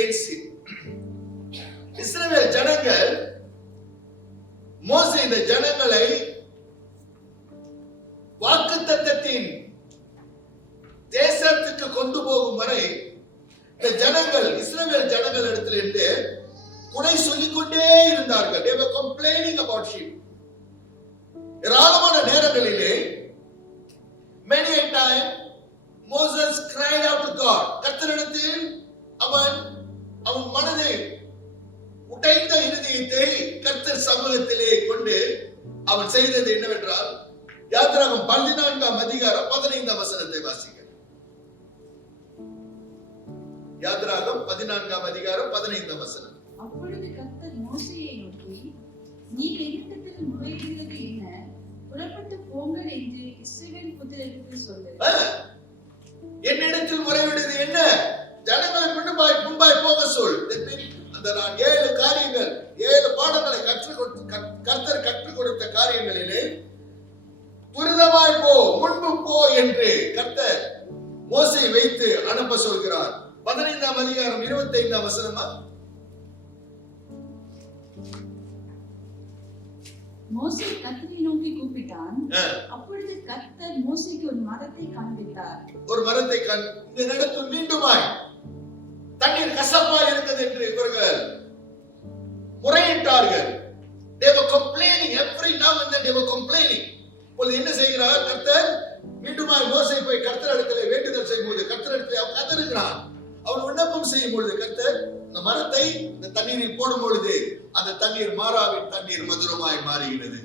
against him. இஸ்ரவேல் ஜனங்கள் மோசே இந்த ஜனங்களை வாக்குத்தத்தத்தின் தேசத்துக்கு கொண்டு போகும் வரை இந்த ஜனங்கள் இஸ்ரவேல் ஜனங்கள் இடத்திலிருந்து குறை சொல்லிக்கொண்டே இருந்தார்கள். They were complaining about him. ஏராளமான நேரங்களிலே many a time Moses cried out to God. கர்த்தரிடத்தில் அவன் மனதை உடைந்த இருதயத்தை கர்த்தர் சமூகத்திலே கொண்டு அவன் செய்தது என்னவென்றால், யாத்திராகமம் 14ஆம் அதிகாரம் 15ஆம் வசனத்தை வாசிக்க. யாத்திராகமம் 14ஆம் அதிகாரம் 15ஆம் வசனம். அப்பொழுது கர்த்தர் மோசேயை நோக்கி, நீர் என்னிடத்தில் முறையிடுவது என்ன? புறப்பட்டு போங்கள் என்று இஸ்ரவேல் புத்திரருக்கு சொல்லு. என்னிடத்தில் முறையிடுவது என்ன? ஜனங்களை முன்பாய் போக சொல். அந்த நான் 7 காரியங்கள் 7 பாடங்களை கர்த்தர் கற்றுக் கொடுத்த காரியங்களிலே துரிதமாய் போ, முன்பு போ என்று கர்த்தர் மோசே வைத்து அனுப்ப சொல்கிறார். 15ஆம் அதிகாரம் 25ஆம் வசனமா? மோசே கர்த்தரை நோக்கி கூப்பிட்டான். அப்பொழுது கர்த்தர் மோசேக்கு ஒரு மரத்தை காண்பித்தார். ஒரு மரத்தை இந்த இடத்தில் மீண்டுமாய் தண்ணீர் கசப்பாய் இருக்கிறது என்று இவர்கள் முறையிட்டார்கள். They were complaining every now and then. They were complaining. இப்பொழுது என்ன செய்கிறார் கர்த்தர்? மீண்டுமாய் மோசே போய் கர்த்தரிடத்திலே வேண்டுதல் செய்யும்போது கர்த்தரிடத்திலே அவன் கதறுகிறான். அவன் விண்ணப்பம் செய்யும் பொழுது கர்த்தர் இந்த மரத்தை இந்த தண்ணீரில் போடும் பொழுது அந்த தண்ணீர் மாறாவின் தண்ணீர் மதுரமாய் மாறுகிறது.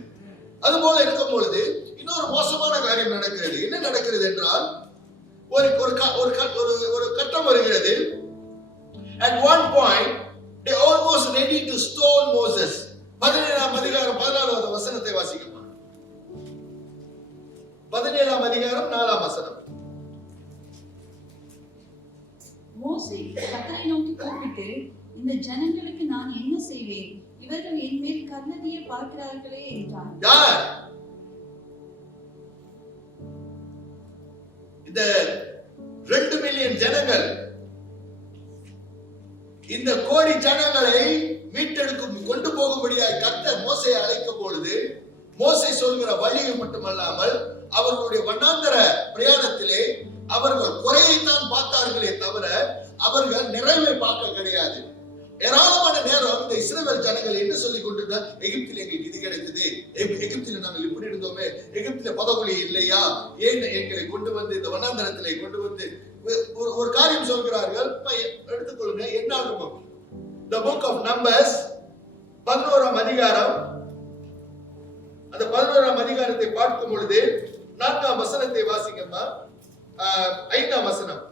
அதுபோல இருக்கும் பொழுது இன்னொரு மோசமான காரியம் நடக்கிறது. என்ன நடக்கிறது என்றால், ஒரு கட்டம் வருகிறது. At one point they almost ready to stone Moses. 17ஆம் அதிகாரம் 14வது வசனத்தை வாசிக்கமா? 17ஆம் அதிகாரம் 4ஆம் வசனம். மோசே கர்த்தரை நோக்கி கூப்பிட்டு, இந்த ஜனங்களுக்கு நான் என்ன செய்வேன்? இவர்கள் என் மேல் கர்ணதியை பார்க்கிறார்களே என்றான். யார்? இந்த 2 மில்லியன் ஜனங்கள், இந்த கோடி ஜனங்களை மீட்டெடுக்கும் கொண்டு போகும்படியாய் கர்த்தர் மோசேயை அழைக்கும் பொழுது மோசே சொல்கிற வழியை மட்டுமல்லாமல் அவர்களுடைய வண்ணாந்தர பிரயாணத்திலே அவர்கள் குறையைத்தான் பார்த்தார்களே தவிர அவர்கள் நிறைவை பார்க்க கிடையாது. ஏராளமான நேரம் இந்த இஸ்ரவேல் ஜனங்கள் என்ன சொல்லிக் கொண்டிருந்த, எகிப்தில் எங்களுக்கு இது கிடைத்தது, எகிப்தில் நாங்கள் இப்படி இருந்தோமே, எகிப்தில பதகுலி இல்லையா, ஏன் எங்களை கொண்டு வந்து இந்த வண்ணாந்தரத்திலே கொண்டு வந்து ஒரு காரியம் சொல்கிறார்கள். எடுத்துக்கொள்ளுங்க, என்னாகும் the book of Numbers 11ஆம் அதிகாரம். அந்த 11ஆம் அதிகாரத்தை பார்க்கும் பொழுது 4ஆம் வசனத்தை வாசிக்கமா? 5ஆம் வசனம்.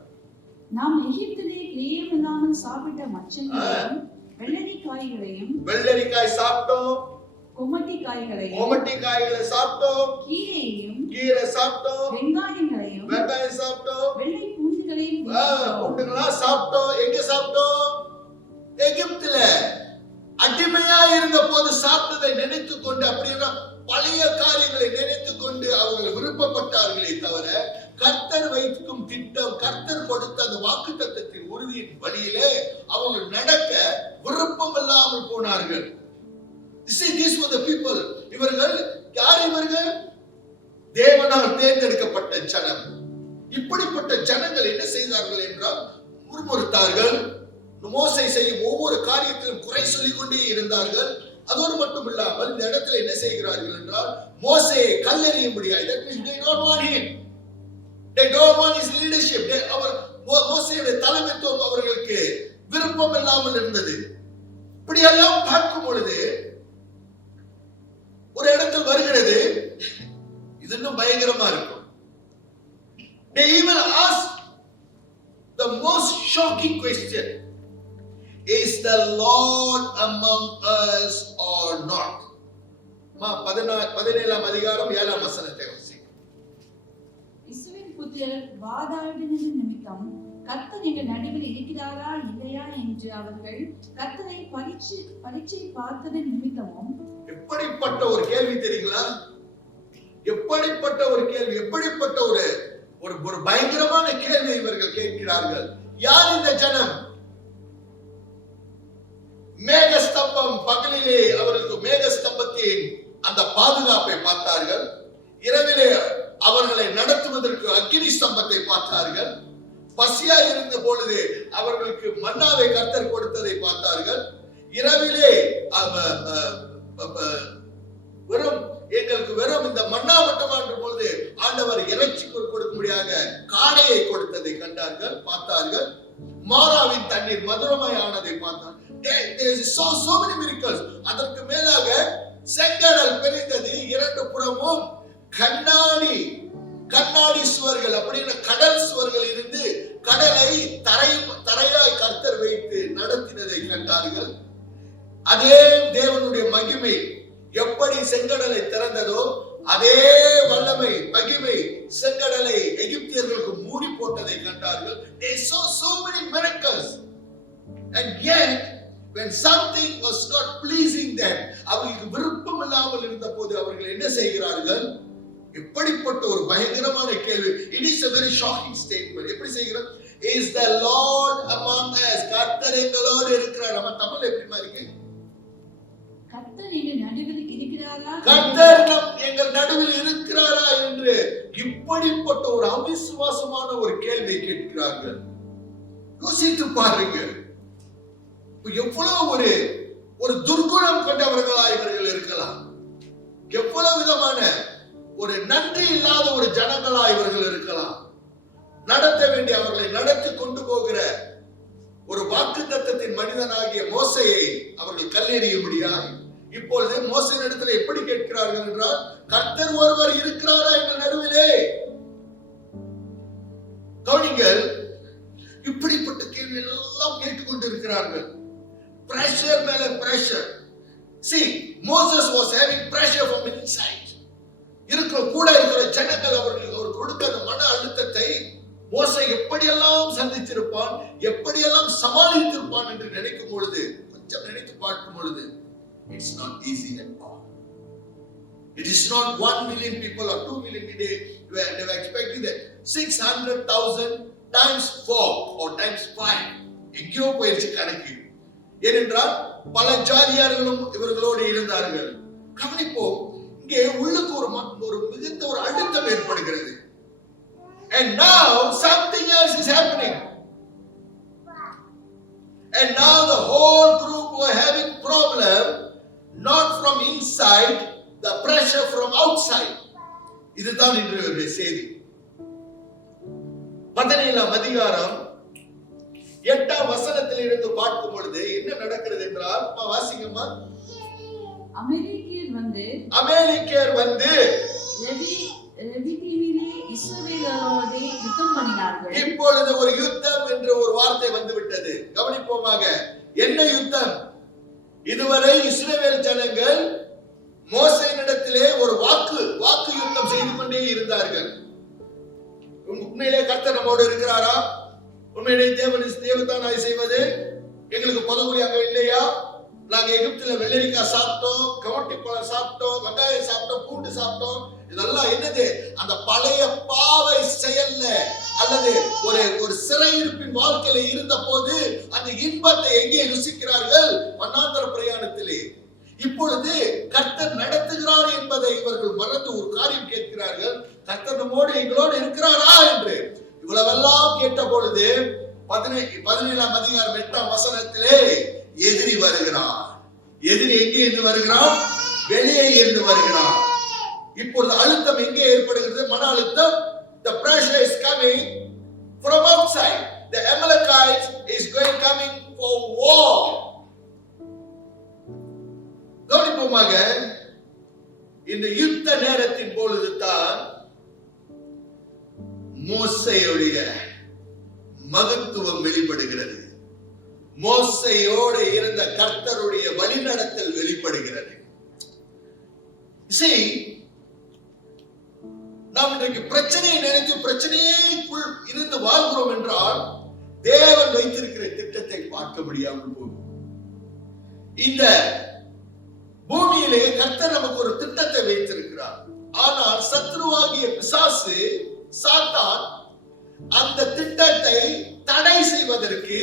நாம் எகிப்திலே கிரியமில்லாமல் சாப்பிட்ட மச்சங்களையும் வெள்ளரிக்காய் சாப்பிட்டோம், கொமட்டி காய்களை சாப்பிட்டோம், கீரை சாப்பிட்டோம், வெங்காயம் சாப்பிட்டோம், வெள்ளை பூண்டுகளையும் சாப்பிட்டோம். எங்க சாப்பிட்டோம்? எகிப்தில அடிமையா இருந்த போது சாப்பிட்டதை நினைத்துக் கொண்டு, அப்படின்னா பழைய காரியங்களை நினைத்துக் கொண்டு அவர்கள் விருப்பப்பட்டார்களே தவிர கர்த்தர் வைக்கும் திட்டம், கர்த்தர் கொடுத்த அந்த வாக்குத்தத்தத்தின் உறுதியின் வழியிலே அவர்கள் நடக்க விருப்பம் இல்லாமல் போனார்கள். These were the people. இவர்கள் யார்? இவர்கள் தேவனால் தேர்ந்தெடுக்கப்பட்ட ஜனம். இப்படிப்பட்ட ஜனங்கள் என்ன செய்தார்கள் என்றால் முறுமுறுத்தார்கள். மோசே செய்யும் ஒவ்வொரு காரியத்திலும் குறை சொல்லிக் கொண்டே இருந்தார்கள். அதோடு மட்டும் இல்லாமல் இந்த இடத்துல என்ன செய்கிறார்கள் என்றால் மோசே கல்லெறியும்படியாய், that means they don't want him, they don't want his leadership. மோசேயுடைய தலைமைத்துவம் அவர்களுக்கு விருப்பம் இல்லாமல் இருந்தது. இப்படியெல்லாம் பார்க்கும் பொழுது ஒரு இடத்தில் வருகிறது, இது இன்னும் பயங்கரமா இருக்கும். They even ask the most shocking question, is the Lord among us or not? 17ஆம் அதிகாரம் 7ஆம் வசனத்தை வாசிங்க. இஸ்ரவேல் புத்திரர் வாதாடினது நிமித்தம் கர்த்தர் எங்கள் நடுவில் இருக்கிறாரா இல்லையா என்று அவர்கள் கர்த்தரை பரீட்சை பார்த்ததன் நிமித்தமும். எப்படிப்பட்ட ஒரு கேள்வி தெரியுங்களா? எப்படிப்பட்ட ஒரு கேள்வி, எப்படிப்பட்ட ஒரு பயங்கரமான கேள்வி இவர்கள் கேட்கிறார்கள். யார் இந்த ஜனம்? மேகஸ்தம்பம், பகலிலே அவர்களுக்கு மேகஸ்தம்பத்தின் அந்த பாதுகாப்பை பார்த்தார்கள். இரவிலே அவர்களை நடத்துவதற்கு அக்கினி ஸ்தம்பத்தை பார்த்தார்கள். பசியா இருந்த பொழுது அவர்களுக்கு மன்னாவை கர்த்தர் கொடுத்ததை பார்த்தார்கள். இரவிலே வெறும் இந்த மன்னா மட்டுமா என்ற பொழுது ஆண்டவர் இறைச்சி கொடுக்கும்படியாக காடையை கொடுத்ததை கண்டார்கள், பார்த்தார்கள். மாராவின் தண்ணீர் மதுரமாய் ஆனதை பார்த்தார்கள். So many miracles. அதற்கு மேலாக செங்கடல் பிரிந்தது, இரண்டு புறமும் கண்ணாடி சுவர்கள், அப்படின்னு கடல் சுவர்கள் இருந்து கடலை தரையாய் கர்த்தர் வைத்து நடத்தினதை கண்டார்கள். அதே தேவனுடைய மகிமை எப்படி செங்கடலை திறந்ததோ அதே வல்லமை மகிமை செங்கடலை எகிப்தியர்களுக்கு மூடி போட்டதை கண்டார்கள். They saw so many miracles, and yet when something was not pleasing them, அவர்களுக்கு விருப்பம் இல்லாமல் இருந்த போது அவர்கள் என்ன செய்கிறார்கள்? எப்படிப்பட்ட ஒரு பயங்கரமான கேள்வி. It is a very shocking statement. எப்படி செய்கிறார்? Is the Lord among us? கர்த்தர் எங்களோடு இருக்கிறார். நம்ம தமிழ்ல எப்படிமா இருக்கு? கர்த்தர் எங்கள் நடுவில் இருக்கிறாரா? கர்த்தர் எங்கள் நடுவில் இருக்கிறாரா என்று இப்படிப்பட்ட ஒரு அவிசுவாசமான ஒரு கேள்வி கேட்கிறார்கள். யோசித்து பாருங்கள், எவ்வளவு ஒரு துர்குணம் கொண்டவர்களாய் இவர்கள் இருக்கலாம். எவ்வளவு விதமான ஒரு நன்றி இல்லாத ஒரு ஜனங்களா இவர்கள் இருக்கலாம். நடத்த வேண்டிய அவர்களை நடத்தி கொண்டு போகிற ஒரு வாக்குத்தத்தத்தின் மனிதனாகிய மோசேயை அவர்கள் கல்லெறியும்படியாய் இப்பொழுது மோசேயின் இடத்துல எப்படி கேட்கிறார்கள் என்றால், கர்த்தர் ஒருவர் இருக்கிறாரா எங்கள் நடுவிலே? கவனிங்கள், இப்படிப்பட்ட கேள்வி எல்லாம் கேட்டுக்கொண்டு இருக்கிறார்கள். பிரஷர் மேல pressure. See, Moses was having pressure from inside. கூட இருக்கிற ஜனங்கள் அவர்களுக்கு அவர் கொடுத்த அந்த மன அழுத்தத்தை மோசே எப்படியெல்லாம் சந்திச்சிருப்பான், எப்படியெல்லாம் சமாளித்திருப்பான் என்று நினைக்கும் பொழுது, கொஞ்சம் நினைத்து பார்க்கும் பொழுது, it's not easy at all. It is not 1 million people or 2 million today. They were expecting that 600,000 times 4 or times 5. எங்கேயோ போயிடுச்சு கணக்கு. ஏனென்றால் பல ஜாதியார்களும் இவர்களோடு இருந்தார்கள். கவனிப்போம், இங்கே உள்ளுக்கு ஒரு மிகுந்த ஒரு அழுத்தம் ஏற்படுகிறது. And now something else is happening. And now the whole group were having problem, not from inside, the pressure from outside. இதுதான் இன்றைய செய்தி. 17ஆம் அதிகாரம் 8ஆம் வசனத்தில் இருந்து பார்க்கும் பொழுது என்ன நடக்கிறது என்றால், வாசிங்கம்மா. அமலேக்கியர் வந்து இஸ்ரவேலரோடு யுத்தம் பண்ணினார்கள். இப்பொழுது ஒரு யுத்தம் என்ற ஒரு வார்த்தை வந்து விட்டது. கவனிப்போமாக, என்ன யுத்தம்? இதுவரை இஸ்ரவேல் ஜனங்கள் மோசேயினிடத்திலே ஒரு வாக்கு யுத்தம் செய்து கொண்டே இருந்தார்கள். உண்மையிலே கர்த்தர் நம்மோடு இருக்கிறாரா? உண்மையிலே தேவதானாய் செய்வது எங்களுக்கு பதவி அங்க இல்லையா? நாங்க எகிப்துல வெள்ளரிக்காய் சாப்பிட்டோம், கவட்டி பழம் சாப்பிட்டோம், வெங்காயம் சாப்பிட்டோம், பூண்டு சாப்பிட்டோம். இதெல்லாம் என்னது? அந்த பழைய பாவை செயல்ல அல்லது ஒரு சிறையிருப்பின் வாழ்க்கையில இருந்த போது அந்த இன்பத்தை எங்கே ருசிக்கிறார்கள்? வனாந்தர பிரயாணத்திலே. இப்பொழுது கர்த்தர் நடத்துகிறார் என்பதை இவர்கள் மறந்து ஒரு காரியம் கேட்கிறார்கள். கர்த்தர் நம்மோடு எங்களோடு இருக்கிறாரா என்று. இவ்வளவெல்லாம் கேட்ட பொழுது 17ஆம் அதிகாரம் 8ஆம் வசனத்திலே எதிரி வருகிறார். எதிரி எங்கே இருந்து வருகிறார்? வெளியே இருந்து வருகிறார். இப்பொழுது அழுத்தம் எங்கே ஏற்படுகிறது? மன அழுத்தம். The pressure is coming from outside. The Amalekites is coming for war. கவனிப்போமாக, இந்த யுத்த நேரத்தின் பொழுது தான் மோசேயுடைய மகத்துவம் வெளிப்படுகிறது. மோசேயோடு இருந்த கர்த்தருடைய வழிநடத்தல் வெளிப்படுகிறது. நாம் இன்றைக்கு பிரச்சனையை நினைத்து பிரச்சனைக்குள் இருந்து வாழ்கிறோம் என்றால் தேவன் வைத்திருக்கிற திட்டத்தை பார்க்க முடியாமல் போகும். இந்த பூமியிலே கர்த்தர் நமக்கு ஒரு திட்டத்தை வைத்திருக்கிறார். ஆனால் சத்ருவாகிய பிசாசு சாத்தான் அந்த திட்டத்தை தடை செய்வதற்கு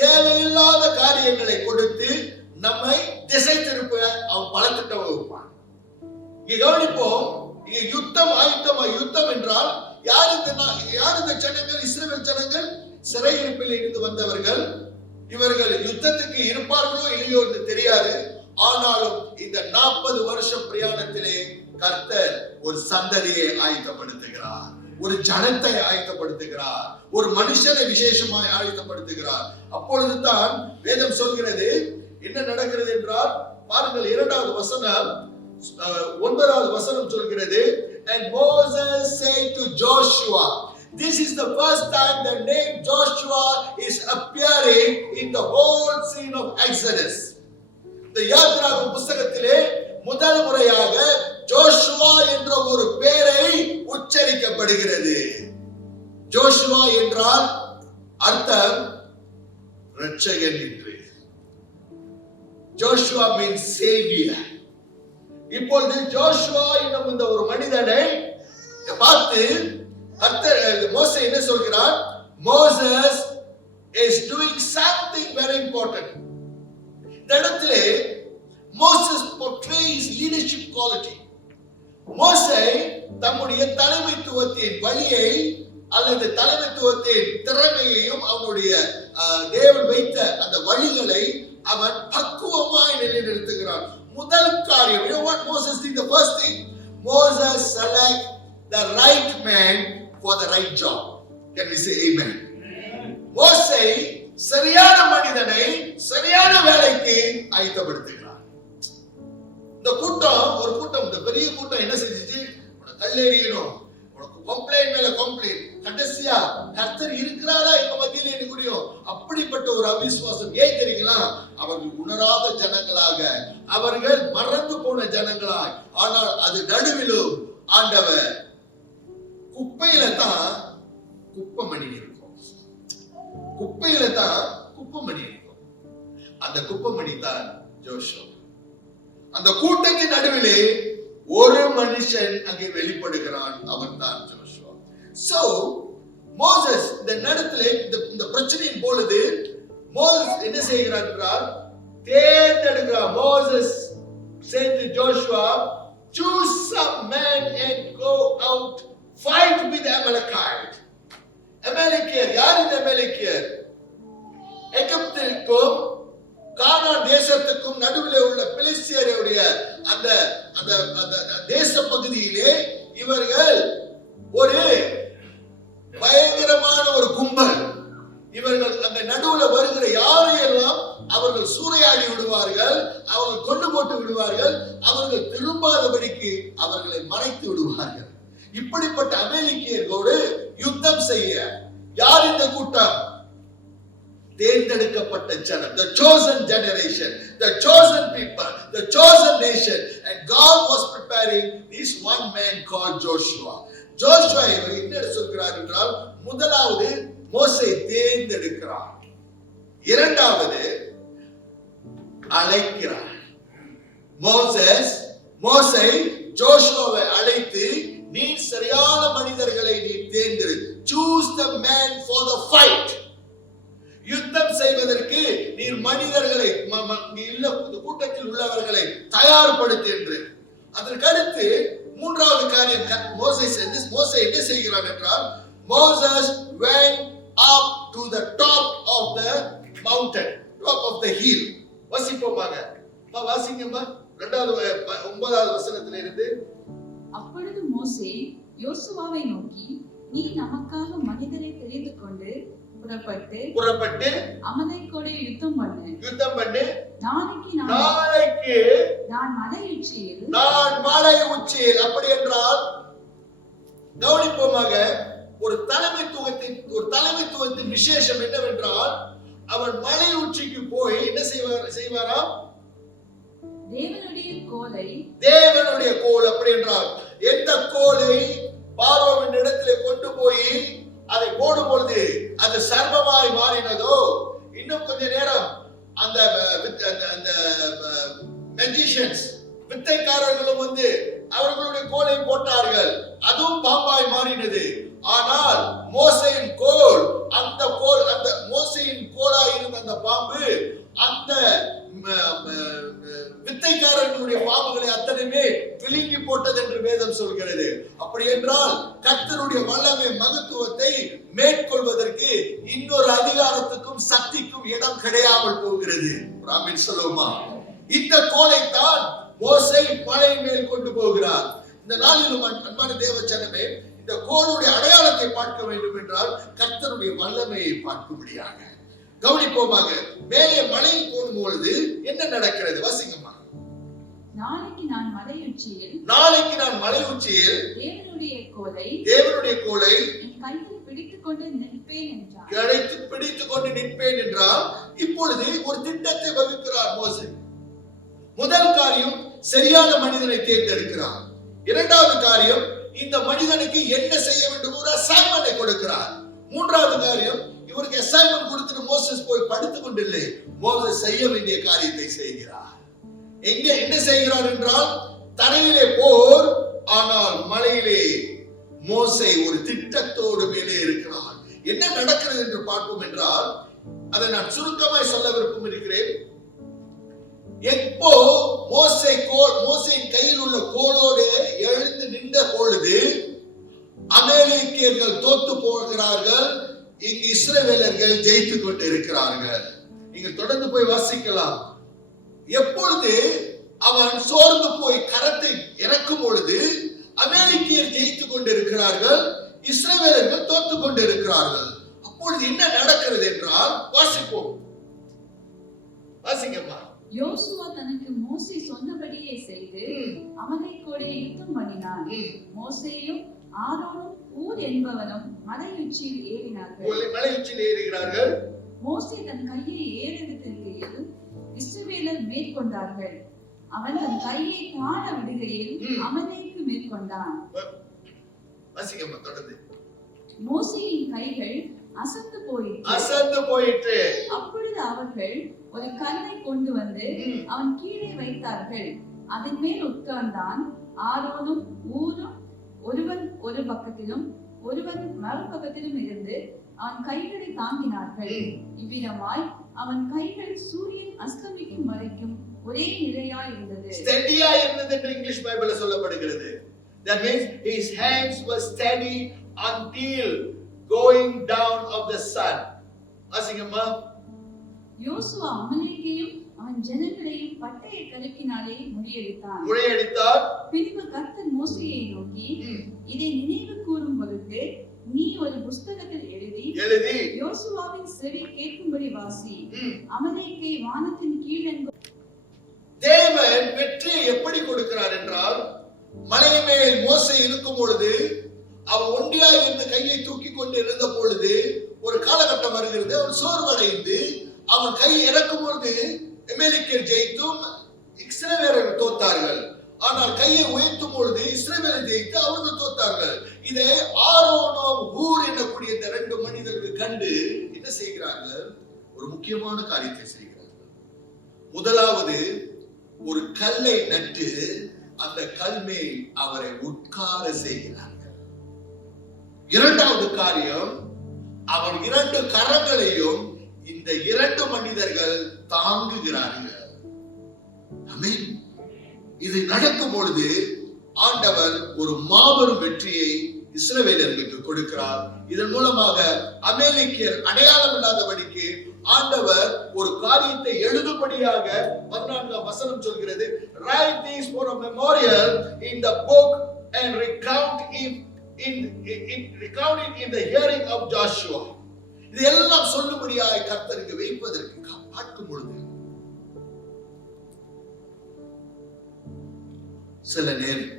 தேவையில்லாத காரியங்களை கொடுத்து நம்மை திசை திருப்ப அவன் பல திட்டம் வகுப்பான். இங்க கவனிப்போம், இங்க யுத்தம் ஆயுத்தமா. யுத்தம் என்றால் யார் இந்த ஜனங்கள்? இஸ்ரவேல் ஜனங்கள் சிறையிருப்பில் இருந்து வந்தவர்கள். இவர்கள் யுத்தத்துக்கு இருப்பார்களோ இல்லையோ என்று தெரியாது. ஆனாலும் இந்த 40 வருஷம் பிரயாணத்திலே கர்த்தர் ஒரு சந்ததியை ஆயத்தப்படுத்துகிறார், ஒரு ஜனத்தை ஆயத்தப்படுத்துகிறார், ஒரு மனுஷனை விசேஷமாய் ஆயத்தப்படுத்துகிறார். அப்பொழுதுதான் வேதம் சொல்கிறது என்ன நடக்கிறது என்றால், பாருங்கள் 2வது வசனம் 9வது வசனம் சொல்கிறது, and Moses said to Joshua, this is the first time the name Joshua is appearing in the whole scene of Exodus. இந்த யாத்ராகம புத்தகத்திலே முதல் முறையாக ஜோஷுவா என்ற ஒரு பெயரை உச்சரிக்கப்படுகிறது. ஜோஷுவா என்றால் அர்த்தம் இரட்சகன் என்று. Joshua means savior. இப்பொழுது ஜோஷுவா என்னும் இந்த ஒரு மனிதனை பார்த்து மோசே என்ன சொல்கிறார்? Moses is doing something very important. இந்த இடத்திலே Moses portrays leadership quality. மோசே தம்முடைய தலைமைத்துவத்தின் வழியை அல்லது தலைமைத்துவத்தின் திறமையையும் அவனுடைய தேவன் வைத்த அந்த வழிகளை அவன் பக்குவமாய் நிலைநிறுத்துகிறான். முதல் காரியம், you know what Moses did? The first thing, Moses select the right man for the right job. Can we say amen? மோசே சரியான மனிதனை சரியான வேலைக்கு ஆயத்தப்படுத்துகிறார். இந்த ஒரு கூட்டம் இந்த பெரிய கூட்டம் என்ன செஞ்சிச்சு? உனக்கு கல்லெறியணும், உனக்கு கம்ப்ளைண்ட் மேல கம்ப்ளைண்ட், கடைசியா கர்த்தர் இருக்கிறாரா எங்க மத்தியில என்ன முடியும்? அப்படிப்பட்ட ஒரு அவிசுவாசம். ஏன் தெரியுங்களா? அவர்கள் உணராத ஜனங்களாக, அவர்கள் மறந்து போன ஜனங்களாய். ஆனால் அது நடுவிலும் ஆண்டவர் குப்பையில தான் குப்பமணி இருக்கும். குப்பையில தான் குப்பமணி இருக்கும். அந்த குப்பமணி தான் ஜோஷுவா. அந்த கூட்டத்தின் நடுவிலே ஒரு மனுஷன் அங்கே வெளிப்படுகிறான், அவன் தான் ஜோஷுவா. சோ மோசஸ் இந்த நேரத்திலே இந்த பிரச்சனையின் பொழுது மோசஸ் என்ன செய்கிறார் என்றால் தேர்ந்தெடுக்கிறார். Moses said to Joshua, choose some men and go out fight with Amalekite. அமலேக்கியர் யார்? இந்த அமலேக்கியர் எகிப்திற்கும் கானான் தேசத்துக்கும் நடுவிலே உள்ள பெலிஸ்தியருடைய அந்த அந்த தேச பகுதியிலே இவர்கள் ஒரு பயங்கரமான ஒரு கும்பல். இவர்கள் அந்த நடுவுல வருகிற யாரையெல்லாம் அவர்கள் சூறையாடி விடுவார்கள், அவர்கள் கொண்டு போட்டு விடுவார்கள், அவர்கள் திரும்பாதபடிக்கு அவர்களை மறைத்து விடுவார்கள். இப்படிப்பட்ட அமலேக்கியர்களோடு யுத்தம் செய்ய யார் இந்த கூட்டம்? தேர்ந்தெடுக்கப்பட்ட ஜனம், the chosen generation, the chosen people, the chosen nation. And God was preparing this one man called Joshua. Joshua என்ன சொல்கிறார் என்றால், முதலாவது மோசே தேர்ந்தெடுக்கிறார், இரண்டாவது அழைக்கிறார். மோசே ஜோஷுவாவை அழைத்து, நீ சரியான மனிதர்களை நீ தேர்ந்தெடு. Choose the man for the fight. யுத்தம் செய்வதற்கு நீர் மனிதர்களை கூட்டத்தில் உள்ளவர்களை தயார்படுத்து என்று. அதற்கடுத்து மூன்றாவது காரியம் மோசே என்ன செய்கிறார் என்றால், Moses went up to the top of the mountain, top of the hill. வாசிப்போமாக, வாசிங்கம்மா 9வது வசனத்திலிருந்து இருந்து. அப்பொழுது மோசே யோசுவாவை நோக்கி, நீ நமக்காக மனிதரை தெரிந்து கொண்டு புறப்பட்டு அமலேக்கோடு யுத்தம் பண்ணு. நாளைக்கு நான் மலை உச்சியில். அப்படி என்றால் கவனிப்போமாக, ஒரு தலைமைத்துவத்தின் விசேஷம் என்னவென்றால், அவன் மலை உச்சிக்கு போய் என்ன செய்வாராம்? தேவனுடைய கோல். அப்படி என்றால் எந்த கோலை பார்வோவின் இடத்திலே கொண்டு போய் அதை போடும் பொழுது அது சர்ப்பமாய் மாறினதோ, இன்னும் கொஞ்ச நேரம் அந்த மெஜிஷியன்ஸ் வித்தைக்காரர்களும் வந்து அவர்களுடைய கோலை போட்டார்கள், அதுவும் பாம்பாய் மாறினது. ஆனால் மோசேயின் கோல், அந்த மோசேயின் கோலாய் இருந்த அந்த பாம்பு அந்த போட்டது என்று வேதம் சொல்கிறது. அப்படி என்றால் கர்த்தருடைய வல்லமை மகத்துவத்தை மேற்கொள்வதற்கு இன்னொரு அதிகாரத்துக்கும் சக்திக்கும் இடம் கிடையாமல் போகிறது. ஆமென் சொல்லுமா? இந்த கோலைத்தான் மோசே மலை மேல் கொண்டு போகிறார். இந்த நாளிலும் அன்பான தேவ ஜனமே, இந்த கோளுடைய அடையாளத்தை பார்க்க வேண்டும் என்றால் கர்த்தருடைய வல்லமையை பார்க்கும்படியாக கவனிப்போமாக. மேலே மலையில் போடும் பொழுது என்ன நடக்கிறது? வாசிங்கம்மா. நாளைக்கு நான் மலை உச்சியில் தேவனுடைய கோலை என் கையில் பிடித்துக்கொண்டு நிற்பேன் என்றார். பிடித்துக்கொண்டு நிற்பேன் என்றால் இப்பொழுது ஒரு திட்டத்தை வகுக்கிறார் மோசே. முதல் காரியம், சரியான மனிதனை தேர்ந்தெடுக்கிறார். இரண்டாவது காரியம், இந்த மனிதனுக்கு என்ன செய்ய வேண்டும் ஒரு அசைன்மென்ட்டை கொடுக்கிறார். மூன்றாவது காரியம், இவருக்கு அசைன்மென்ட் கொடுத்துட்டு மோசஸ் போய் படுத்துக் கொண்டில்லை, மோசஸ் செய்ய வேண்டிய காரியத்தை செய்கிறார். என்ன செய்கிறார் என்றால், தரையிலே போர், ஆனால் மலையிலே மோசே ஒரு திட்டத்தோடு மேலே இருக்கிறார். என்ன நடக்கிறது என்று பார்ப்போம் என்றால், அதை நான் சுருக்கமாய் சொல்ல விருப்பம் இருக்கிறேன். எப்போ மோசேயின் கையில் உள்ள கோலோடு எழுந்து நின்ற பொழுது அமலேக்கியர்கள் தோத்து போகிறார்கள், இங்கு இஸ்ரவேலர்கள் ஜெயித்துக் கொண்டு இருக்கிறார்கள். நீங்க தொடர்ந்து போய் வாசிக்கலாம். எப்பொழுது அவன் சோர்ந்து போய் கரத்தை இறக்கும் பொழுது அமலேக்கியர் ஜெயித்துக் கொண்டு இருக்கிறார்கள், இஸ்ரவேலர்கள் தோத்து கொண்டு இருக்கிறார்கள். அப்பொழுது என்ன நடக்கிறது என்றால், வாசிப்போம். வாசிங்கம்மா. யோசுவா தனக்கு மோசே சொன்னபடியே செய்து அமலேக்கோடே யுத்தம் பண்ணினான். மோசேயும் ஆரோனும் ஊர் என்பவனும் மலை உச்சியில் ஏறினார்கள். மோசே தன் கையை ஏறெடுத்திருக்கையில் இஸ்ரவேலர் மேற்கொண்டார்கள். அவன் தன் கையை காண விடுகையில் அமலேக்கு மேற்கொண்டான். மோசேயின் கைகள் அசந்து போயிற்று. அப்பொழுது அவர்கள் ஒரு கல்லை கொண்டு வந்து அவன் கீழே வைத்தார்கள். அதன் மேல் உட்கார்ந்தான். ஆரோனும் ஊரும் ஒருவன் ஒரு பக்கத்திலும் ஒருவன் மறுபக்கத்திலும் இருந்து அவன் கைகளை தாங்கினார்கள். இவ்விதமாய் அவன் கைகள் சூரியன் அஸ்தமிக்கும் வரைக்கும் ஒரே நிலையாய் இருந்தது. ஸ்டெடியா இருந்தது என்று இங்கிலீஷ் பைபிள்ல சொல்லப்படுகிறது. That means his hands were steady until going down of the sun. வாசிங்கம்மா. யோசுவா அமலேக்கையும் அவன் ஜனங்களையும் பட்டய கருக்கினாலே முறியடித்தான். பின்பு கர்த்தர் மோசேயை நோக்கி, இதை நினைவு கூறும் பொருட்டு நீ ஒரு புஸ்தகத்தில் எழுதி யோசுவாவின் செவி கேட்கும்படி வாசி. அமலேக்கை வானத்தின் கீழெங்கும். தேவன் வெற்றியை எப்படி கொடுக்கிறார் என்றால், மலை மேல் மோசே இருக்கும் பொழுது அவன் ஒண்டியாக இருந்து கையை தூக்கி கொண்டு இருந்த பொழுது ஒரு காலகட்டம் வருகிறது. அவன் சோர்வடைந்து அவன் கை இறக்கும் பொழுது அமலேக்கியர் ஜெயித்தும் இஸ்ரவேலர்கள் தோத்தார்கள். ஆனால் கையை உயர்த்தும் பொழுது இஸ்ரவேலர் ஜெயித்து அவர்கள் தோத்தார்கள். இதை ஆரோனும் ஊர் என்னக்கூடிய இந்த ரெண்டு மனிதர்கள் கண்டு என்ன செய்கிறார்கள்? ஒரு முக்கியமான காரியத்தை செய்கிறார்கள். முதலாவது, ஒரு கல்லை நட்டு அந்த கல் மேல் அவரை உட்கார செய்கிறார்கள். இரண்டாவது காரியம், அவர் இரண்டு கரங்களையும் இந்த இரண்டு மனிதர்கள் தாங்குகிறார்கள். ஆமென். இது நடக்கும் பொழுது ஆண்டவர் ஒரு மாபெரும் வெற்றியை இஸ்ரவேலர்களுக்கு கொடுக்கிறார். இதன் மூலமாக அமலேக்கியர் அடையாளம் இல்லாதபடிக்கு ஆண்டவர் ஒரு காரியத்தை எழுதும்படியாக 14ஆம் வசனம் சொல்கிறது, write these for a memorial in the book and recount it in the hearing of Joshua. இது எல்லாம் சொல்லும்படியாக கர்த்தருக்கு வைப்பதற்கு பார்க்கும் பொழுது சில நேரம்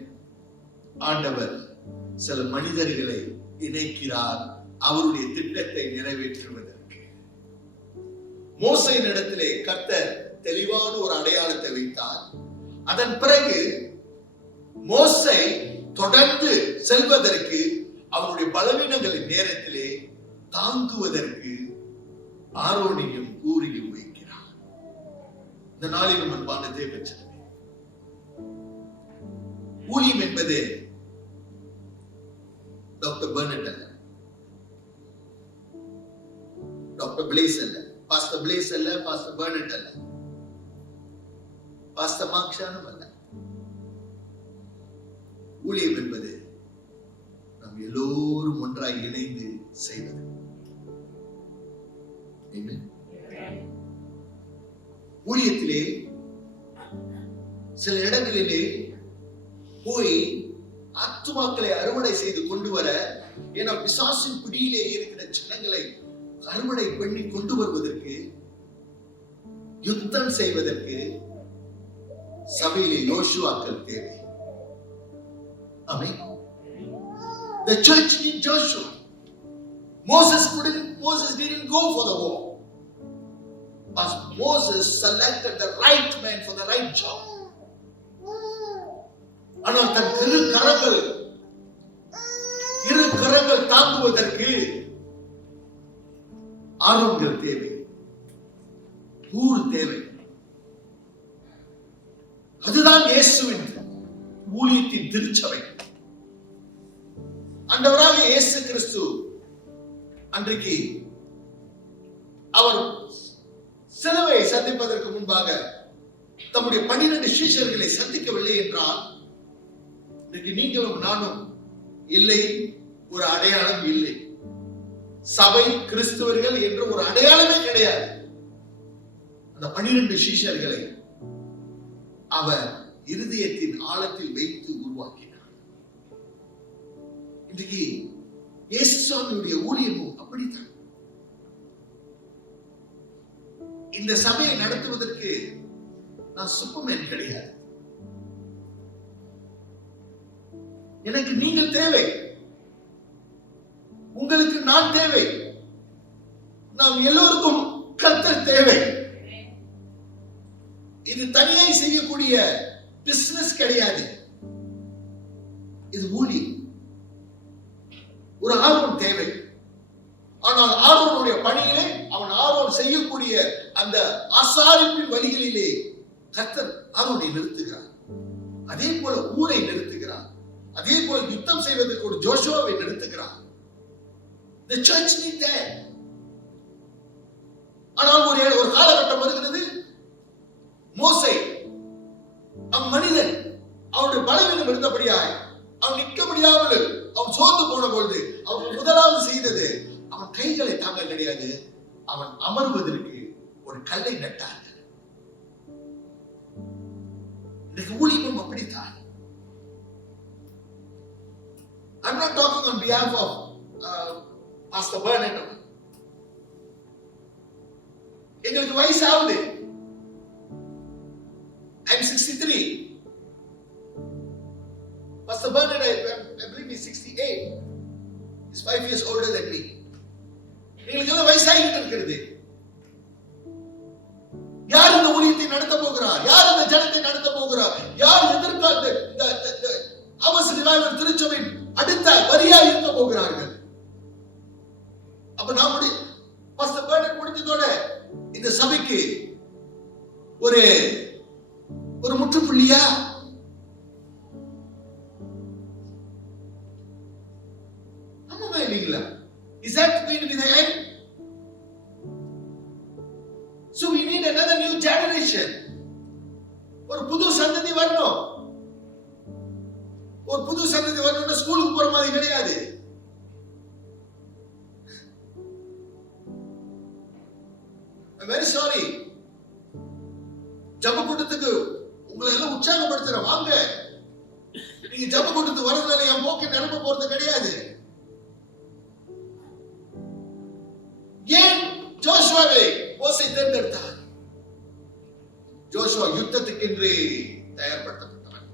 ஆண்டவர் சில மனிதர்களை இணைக்கிறார் அவருடைய திட்டத்தை நிறைவேற்றுவதற்கு. மோசேயின் இடத்திலே கர்த்தர் தெளிவான ஒரு அடையாளத்தை வைத்தார். அதன் பிறகு மோசே தொடர்ந்து செல்வதற்கு அவருடைய பலவீனங்களின் நேரத்திலே தாங்குவதற்கு ஆரோனையும் ஊரையும் வைக்கிறார். இந்த நாளிலும் அன்பான தேவச்சனமே, ஊழியம் என்பது டாக்டர் பெர்னட் அல்ல, டாக்டர் பிளேஸ் அல்ல, பாஸ்டர் பிளேஸ் அல்ல, பாஸ்டர் பெர்னட் அல்ல, பாஸ்டர் மார்க்ஷானும் அல்ல. ஊழியம் என்பது நாம் எல்லோரும் ஒன்றாய் இணைந்து செய்வது. ஊழியத்திலே சில இடங்களிலே போய் ஆத்துமாக்களை அறுவடை செய்து கொண்டு வர, ஏன்னா பிசாசின் பிடியிலே இருக்கிற ஜனங்களை அறுவடை பண்ணி கொண்டு வருவதற்கு, யுத்தம் செய்வதற்கு சபையிலே யோசுவாக்கள் தேவை. ஆமென். The church needs Joshua. Moses didn't go for the war. But Moses selected the right man for the right job. ஆனால் தன் இரு கரங்கள் தாங்குவதற்கு ஆரோன்கள் தேவை, ஊர் தேவை. அதுதான் இயேசுவின் ஊழியத்தின் திருச்சபை. ஆண்டவராக இயேசு கிறிஸ்து அன்றைக்கு அவர் சிலுவை சந்திப்பதற்கு முன்பாக தம்முடைய 12 சீஷர்களை சந்திக்கவில்லை என்றால், இன்றைக்கு நீங்களும் நானும் இல்லை, ஒரு அடையாளம் இல்லை. சபை கிறிஸ்துவர்கள் என்று ஒரு அடையாளமே கிடையாது. அந்த 12 சீஷர்களை அவர் இருதயத்தின் ஆழத்தில் வைத்து உருவாக்கினார். இன்றைக்கு இயேசு சுவாமியுடைய ஊழியமும் அப்படித்தான். இந்த சபையை நடத்துவதற்கு நான் சூப்பர்மேன் கிடையாது. எனக்கு நீங்கள் தேவை, உங்களுக்கு நான் தேவை, நாம் எல்லோருக்கும் கர்த்தர் தேவை. இது தனியாய் செய்யக்கூடிய பிசினஸ் கிடையாது, இது ஊழியம். ஒரு ஆர்வம் தேவை. ஆனால் ஆரோனுடைய பணியிலே அவன் ஆரோன் செய்யக்கூடிய அந்த ஆசாரிப்பின் வழிகளிலே கர்த்தர் ஆரோனை நிறுத்துகிறார். அதே போல ஊரை நிறுத்துகிறார். அதே போல யுத்தம் செய்வதற்கு ஒரு ஜோஷுவாவை நிறுத்துகிறார். The church need that. ஆனால் ஒரு காலகட்டம் வருகிறது, மோசே அவன் மனிதன், அவனுடைய பலவீனம் இருந்தபடியாய் அவன் நிற்க முடியாமல் அவன் சோர்ந்து போன பொழுது அவன் முதலாவது செய்தது, அவன் கைகளை தாங்க கிடையாது, அவன் அமர்வதற்கு ஒரு கல்லை நட்டார். இன்றைக்கு ஊழியம் அப்படித்தான். I'm not talking on behalf of Pastor Bernard. எங்களுக்கு வயசு ஆகுது. I'm 63. Pastor Bernard, I believe he's 68. He's 5 years older than me. எங்களுக்கு எல்லாம் வயசாகிட்டு இருக்கிறது. யார் இந்த ஊழியத்தை நடத்த போகிறார்? யார் இந்த ஜனத்தை நடத்த போகிறார்? யார் எதிர்கால அவசர ரிவைவல் திருச்சபை அடுத்த வரியா இருக்க போகிறார்கள்? அப்ப நம்முடைய பாஸ்டர் பர்னட் முடிஞ்சதோட இந்த சபைக்கு ஒரு முற்றுப்புள்ளியா? ஆமாமா இல்லைங்களா? Is that going to be the end? So we need another new generation. ஒரு புது சந்ததி வரணும். ஒரு புது சந்ததி வரணும்னா ஸ்கூலுக்கு போற மாதிரி கிடையாது. I'm very sorry. ஜப கூட்டத்துக்கு உங்களை எல்லாம் உற்சாகப்படுத்துறேன், வாங்க. நீங்க ஜப கூட்டத்துக்கு வரதுனால என் போக்கு நிரம்ப போறது கிடையாது. ஏன் ஜோஷுவாவை மோசே தேர்ந்தெடுத்தார்? ஜோஷுவா யுத்தத்துக்கென்று தயார்படுத்தப்பட்டவன்.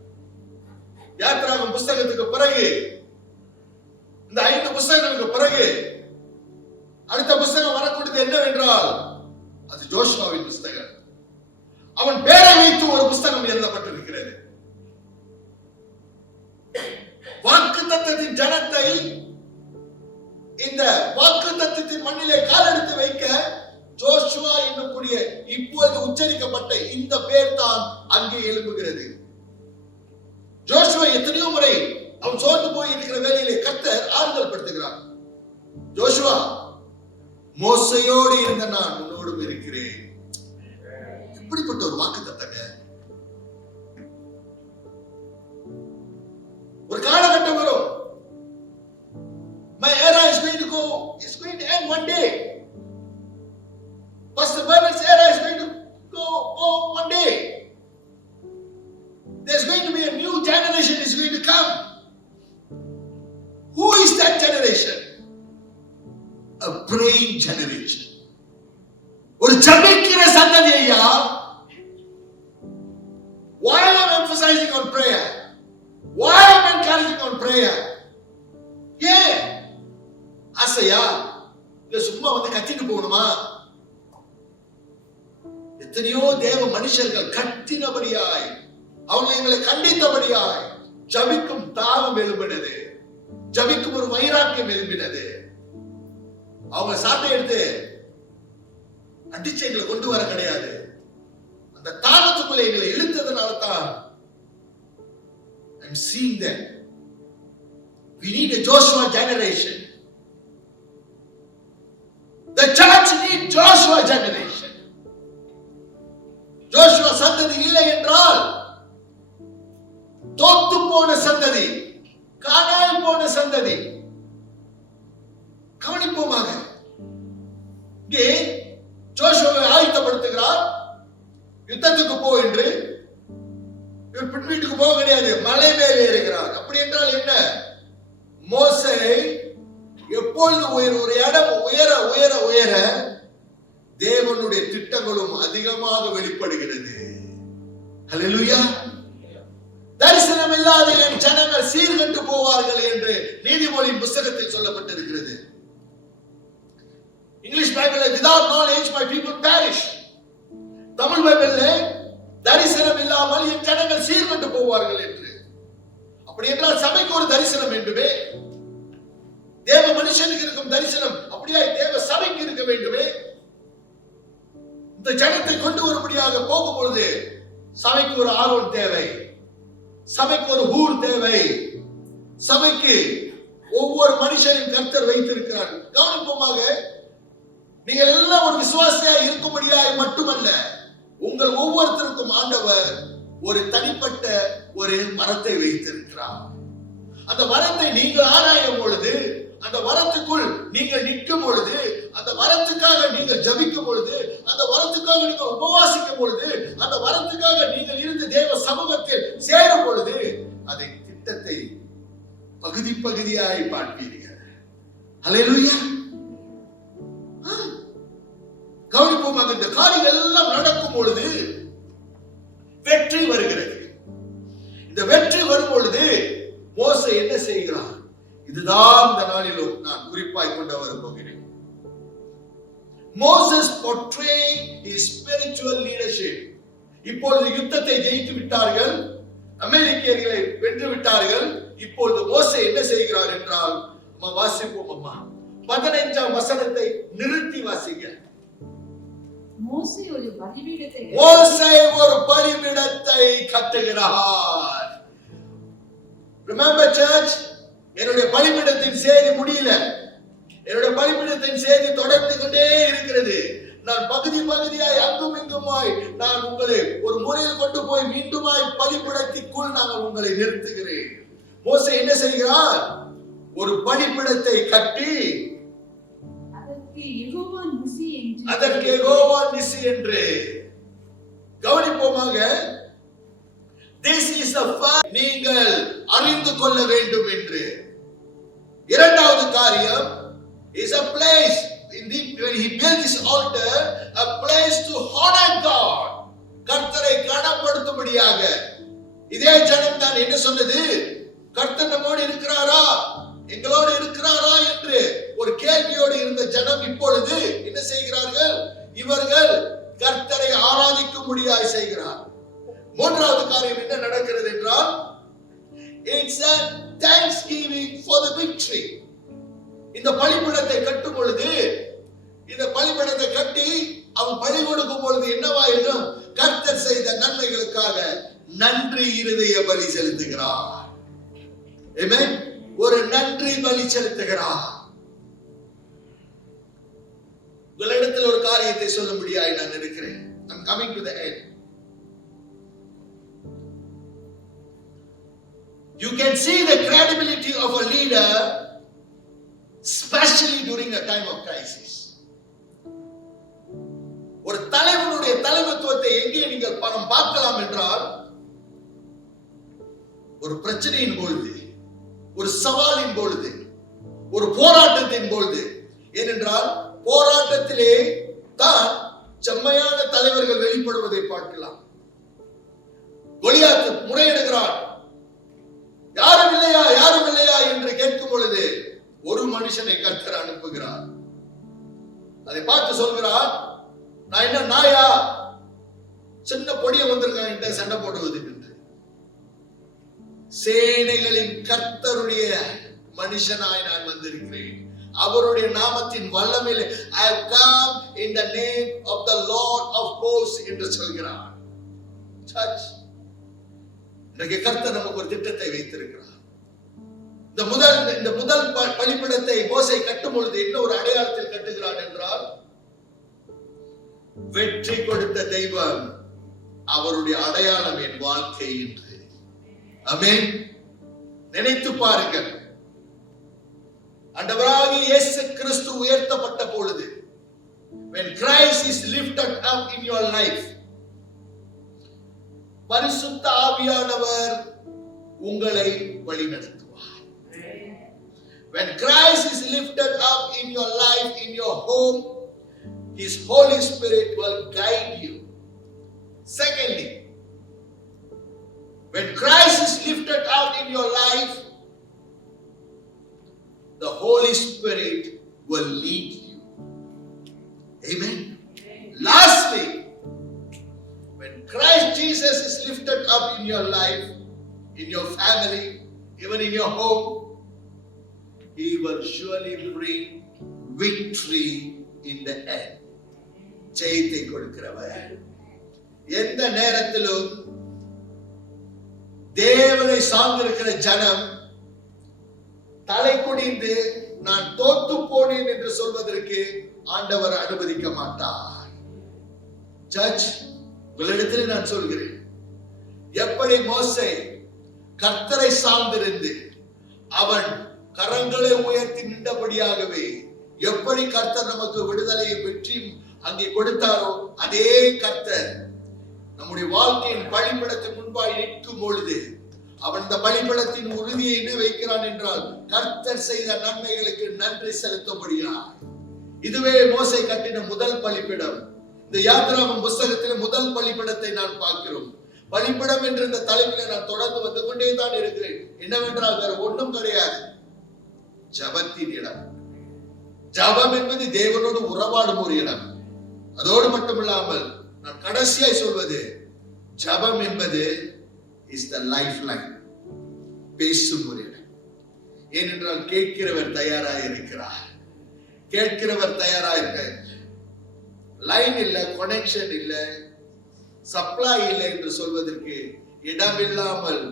யாத்திராகம புஸ்தகத்துக்கு பிறகு, இந்த 5 புஸ்தகங்களுக்கு பிறகு அடுத்த புஸ்தகம் வரக்கூடியது என்னவென்றால் அது ஜோஷுவாவின் புஸ்தகம். அவன் பேரை வைத்து ஒரு புஸ்தகம் எழுதப்பட்டிருக்கிறது. வாக்குத்தத்தத்தின் ஜனத்தை இந்த வாக்குத்தத்தத்தின் மண்ணிலே காலெடுத்து வைக்க ஜோஷுவா என்னக்கூடிய இப்போது உச்சரிக்கப்பட்ட இந்த பேர் தான் அங்கே எழும்புகிறது. ஜோஷுவா எத்தனையோ முறை அவன் சோர்ந்து போய் இருக்கிற வேலையிலே கர்த்தர் ஆறுதல் படுத்துகிறார். ஜோஷுவா, மோசையோடு இருந்த நான் உன்னோடும் இருக்கிறேன். இப்படிப்பட்ட ஒரு வாக்குத்தத்தங்க. ஒரு காலகட்டம் வரும். My era is going to end one day. Pastor Bernard's era is going to go one day. There's going to be a new generation is going to come. Who is that generation? A praying generation. ஒரு ஜெபிக்கிற சந்ததி ஐயா. Why am I emphasizing on prayer? Why am I encouraging on prayer? ஏன் ஆசையா? இல்ல சும்மா வந்து கத்திட்டு போகணுமா? எத்தனையோ தேவ மனுஷர்கள் கத்தினபடியாய், அவங்க எங்களை கண்டித்தபடியாய் ஜபிக்கும் தாகம் எழும்பினது, ஜபிக்கும் ஒரு வைராக்கியம் எழும்பினது. அவங்க சாட்டை எடுத்து அடிச்சு எங்களை கொண்டு வர கிடையாது, அந்த தாகத்துக்குள்ள எங்களை இழுத்ததுனால தான். I'm seeing that. We need a Joshua generation. The church need Joshua generation. Joshua சந்ததி இல்லை என்றால் தோத்து போன சந்ததி, காணாய் போன சந்ததி. கவனிப்போமாக. இங்கே ஜோஷுவாவை ஆயத்தப்படுத்துகிறார், யுத்தத்துக்கு போ என்று. இவர் பின்வீட்டுக்கு போக கிடையாது, மலை மேலே ஏறுகிறார். அப்படி என்றால் என்ன? மோசே எப்பொழுது ஒரு இடம் உயர உயர உயர தேவனுடைய திட்டங்களும் அதிகமாக வெளிப்படுகிறது. ஹல்லேலூயா. தரிசனம் இல்லாத என் ஜனங்கள் சீர்கண்டு போவார்கள் என்று நீதிமொழியின் புத்தகத்தில் சொல்லப்பட்டிருக்கிறது. இங்கிலீஷ் பைபிள்ல without knowledge my people perish. Tamil பைபிள்ல தரிசனம் இல்லாமல் என் ஜனங்கள் சீர்கண்டு போவார்கள் என்று. அப்படி என்றால் சபைக்கு ஒரு தரிசனம் வேண்டுமே, தேவ மனுஷனுக்கு இருக்கும் தரிசனம் அப்படியே தேவ சபைக்கு இருக்க வேண்டுமே. இந்த ஜனத்தை கொண்டு வரும்படியாக போகும்பொழுது சபைக்கு ஒரு ஆரோன் தேவை, சபைக்கு ஒரு ஊர் தேவை, சபைக்கு ஒவ்வொரு மனுஷனையும் கர்த்தர் வைத்திருக்கிறார். கவனிப்போமாக. நீங்கள் எல்லாம் ஒரு விசுவாசியா இருக்கும்படியாய் மட்டுமல்ல, உங்கள் ஒவ்வொருத்தருக்கும் ஆண்டவர் ஒரு தனிப்பட்ட ஒரு வரத்தை வைத்திருக்கிறார். அந்த வரத்தை நீங்கள் ஆராயும் பொழுது, அந்த வரத்துக்குள் நீங்கள் நிற்கும் பொழுது, அந்த வரத்துக்காக நீங்கள் ஜபிக்கும் பொழுது, அந்த வரத்துக்காக நீங்கள் உபவாசிக்கும் பொழுது, அந்த வரத்துக்காக நீங்கள் இருந்து தேவ சமூகத்தில் சேரும் பொழுது, அதை திட்டத்தை பகுதி பகுதியாய் பார்ப்பீர்கள். ஹல்லேலூயா. கவனிப்போமாக. இந்த காரியங்கள் எல்லாம் நடக்கும் பொழுது வெற்றி வருகிறது. இந்த வெற்றி வரும் பொழுது மோசே என்ன செய்கிறார்? இதுதான் இந்த நாளிலும் நான் குறிப்பாய் கொண்டு வர போகிறேன். Moses portraying his spiritual leadership. இப்பொழுது யுத்தத்தை ஜெயித்து விட்டார்கள், அமெரிக்கர்களை வென்று விட்டார்கள். இப்பொழுது மோசே என்ன செய்கிறார் என்றால், வாசிப்போம் அம்மா 15ஆம் வசனத்தை நிறுத்தி வாசிங்க. மோசே ஒரு பலிபீடத்தை கட்டுகிறார். Remember church, என்னுடைய பலிபீடத்தின் செய்தி முடியல. என்னுடைய பலிபீடத்தின் செய்தி தொடர்ந்து கொண்டே இருக்கிறது. நான் பகுதி பகுதியாய் அங்கும் இங்குமாய் நான் உங்களை ஒரு முறையில் கொண்டு போய் மீண்டுமாய் பலிபீடத்திற்குள் நான் உங்களை நிறுத்துகிறேன். மோசே என்ன செய்கிறார்? ஒரு பலிபீடத்தை கட்டி அதற்கு யெகோவா நிசி என்று. கவனிப்போமாக. This is a fact, நீங்கள் அறிந்து கொள்ள வேண்டும் என்று. இரண்டாவது காரியம் is a place when he built this altar, a place to honor God. கர்த்தரை கனப்படுத்தும்படியாக. இதே ஜனம் தான் என்ன சொன்னது? கர்த்தர் நம்மோடு இருக்கிறாரா, எங்களோடு இருக்கிறாரா என்று ஒரு கேள்வியோடு இருந்த ஜனம் இப்பொழுது என்ன செய்கிறார்கள்? இவர்கள் கர்த்தரை ஆராதிக்கும்படியாய் செய்கிறார். மூன்றாவது காரியம் என்ன நடக்கிறது என்றால், it's a thanksgiving for the victory. இந்த பலிபீடத்தை கட்டும் பொழுது, இந்த பலிபீடத்தை கட்டி அவன் பலி கொடுக்கும் பொழுது என்னவாயிரும்? கர்த்தர் செய்த நன்மைகளுக்காக நன்றி இருதய பலி செலுத்துகிறார். ஆமென். ஒரு நன்றி பலி செலுத்துகிறார். உங்களிடத்தில் ஒரு காரியத்தை சொல்லும்படியாய் நான் இருக்கிறேன். I'm coming to the end. You can see the credibility of a leader, especially during a time of crisis. ஒரு தலைவனுடைய தலைமைத்துவத்தை எங்கே நீங்கள் பணம் பார்க்கலாம் என்றால், ஒரு பிரச்சனையின் பொழுது, ஒரு சவாலின் பொழுது, ஒரு போராட்டத்தின் பொழுது. ஏனென்றால் போராட்டத்திலே தான் செம்மையான தலைவர்கள் வெளிப்படுவதை பார்க்கலாம். கோலியாத் முறையிடுகிறான், யாரும் இல்லையா யாரும் இல்லையா என்று கேட்கும் பொழுது ஒரு மனுஷனை கர்த்தர் அனுப்புகிறார். அதை பார்த்து சொல்கிறார், நான் என்ன நாயா, சின்ன பொடிய வந்திருக்கான் என்கிட்ட சண்டை போடுவதுக்கு என்று. சேனைகளின் கர்த்தருடைய மனுஷனாய் நான் வந்திருக்கிறேன், அவருடைய நாமத்தின் வல்லமையிலே I have come in the name of the Lord of hosts என்று சொல்கிறார். சர்ச், இன்றைக்கு கர்த்தர் நமக்கு ஒரு திட்டத்தை வைத்திருக்கிறார். இந்த முதல் பலிபீடத்தை மோசே கட்டும் பொழுது என்ன ஒரு அடையாளத்தில் கட்டுகிறான் என்றால், வெற்றி கொடுத்த தெய்வம் அவருடைய அடையாளம் என் வாழ்க்கை என்று. ஆமென். நினைத்து பாருங்கள், ஆண்டவராகிய இயேசு கிறிஸ்து உயர்த்தப்பட்ட பொழுது, when Christ is lifted up in your life, பரிசுத்த ஆவியானவர் உங்களை வழிநடத்துவார். When Christ is lifted up in your life, in your home, His Holy Spirit will guide you. Secondly, when Christ is lifted up in your life, the Holy Spirit will lead you. Amen. Lastly, when Christ Jesus is lifted up in your life, in your family, even in your home, He will surely bring victory in the end. ஜெயத்தை கொடுக்கிறவர். எந்த நேரத்திலும் தேவனை சார்ந்திருக்கிற ஜனம் தலை குனிந்து நான் தோத்து போனேன் என்று சொல்வதற்கு ஆண்டவர் அனுமதிக்க மாட்டார். சர்ச், உங்களிடத்தில் நான் சொல்கிறேன், எப்படி மோசே கர்த்தரை சார்ந்திருந்து அவன் கரங்களை உயர்த்தி நின்றபடியாகவே எப்படி கர்த்தர் நமக்கு விடுதலையை வெற்றி அங்கே கொடுத்தாரோ, அதே கர்த்தர் நம்முடைய வாழ்க்கையின் பலிபீடத்தின் முன்பாய் நிற்கும் பொழுது அவன் இந்த பலிபீடத்தின் உறுதியை என்ன வைக்கிறான் என்றால், கர்த்தர் செய்த நன்மைகளுக்கு நன்றி செலுத்தும்படியா. இதுவே மோசே கட்டின முதல் பலிபீடம். இந்த யாத்திராகமம் புஸ்தகத்தில் முதல் பலிபீடத்தை நான் பார்க்கிறோம். பலிபீடம் என்ற இந்த தலைப்பில் நான் தொடர்ந்து வந்து கொண்டே தான் இருக்கிறேன். என்னவென்றால் வேற ஒன்றும் கிடையாது, ஜபத்தின் இடம். ஜபம் என்பது தேவனோடு உறவாடும் ஒரு இடம். அதோடு மட்டுமில்லாமல் நான் கடைசியாய் சொல்வது, ஜபம் என்பது இஸ் த லைஃப் லைன், பேசும் ஒரு இடம். ஏனென்றால் கேட்கிறவர் தயாராக இருக்கிறார், கேட்கிறவர் தயாராக இருக்க. லைன் இல்ல, கனெக்ஷன் இல்ல, சப்ளை இல்லை என்று சொல்வதற்கு இடமில்லாமல்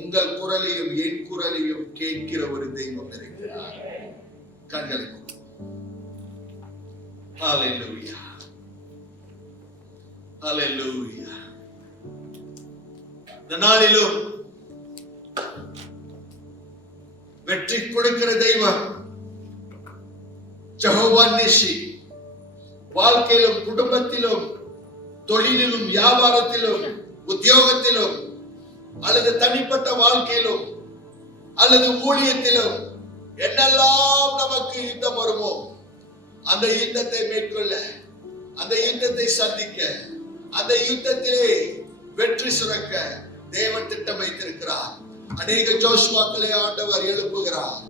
உங்கள் குரலையும் என் குரலையும் கேட்கிற ஒரு தெய்வம் இருக்கிறார். கண்களை ஹalleluya, ஹalleluya. இந்த நாளிலும் வெற்றி கொடுக்கிற தெய்வம் யெகோவா நிசி. வாழ்க்கையிலும் குடும்பத்திலும் தொழிலிலும் வியாபாரத்திலும் உத்தியோகத்திலும் அல்லது தனிப்பட்ட வாழ்க்கையிலும் அல்லது ஊழியத்திலும் என்னெல்லாம் நமக்கு யுத்தம் வருமோ அந்த யுத்தத்தை மேற்கொள்ள, அந்த யுத்தத்தை சந்திக்க, அந்த யுத்தத்திலே வெற்றி சுரக்க தேவன் திட்டம் வைத்திருக்கிறார். அநேக ஜோஷுவாக்களை ஆண்டவர் எழுப்புகிறார்.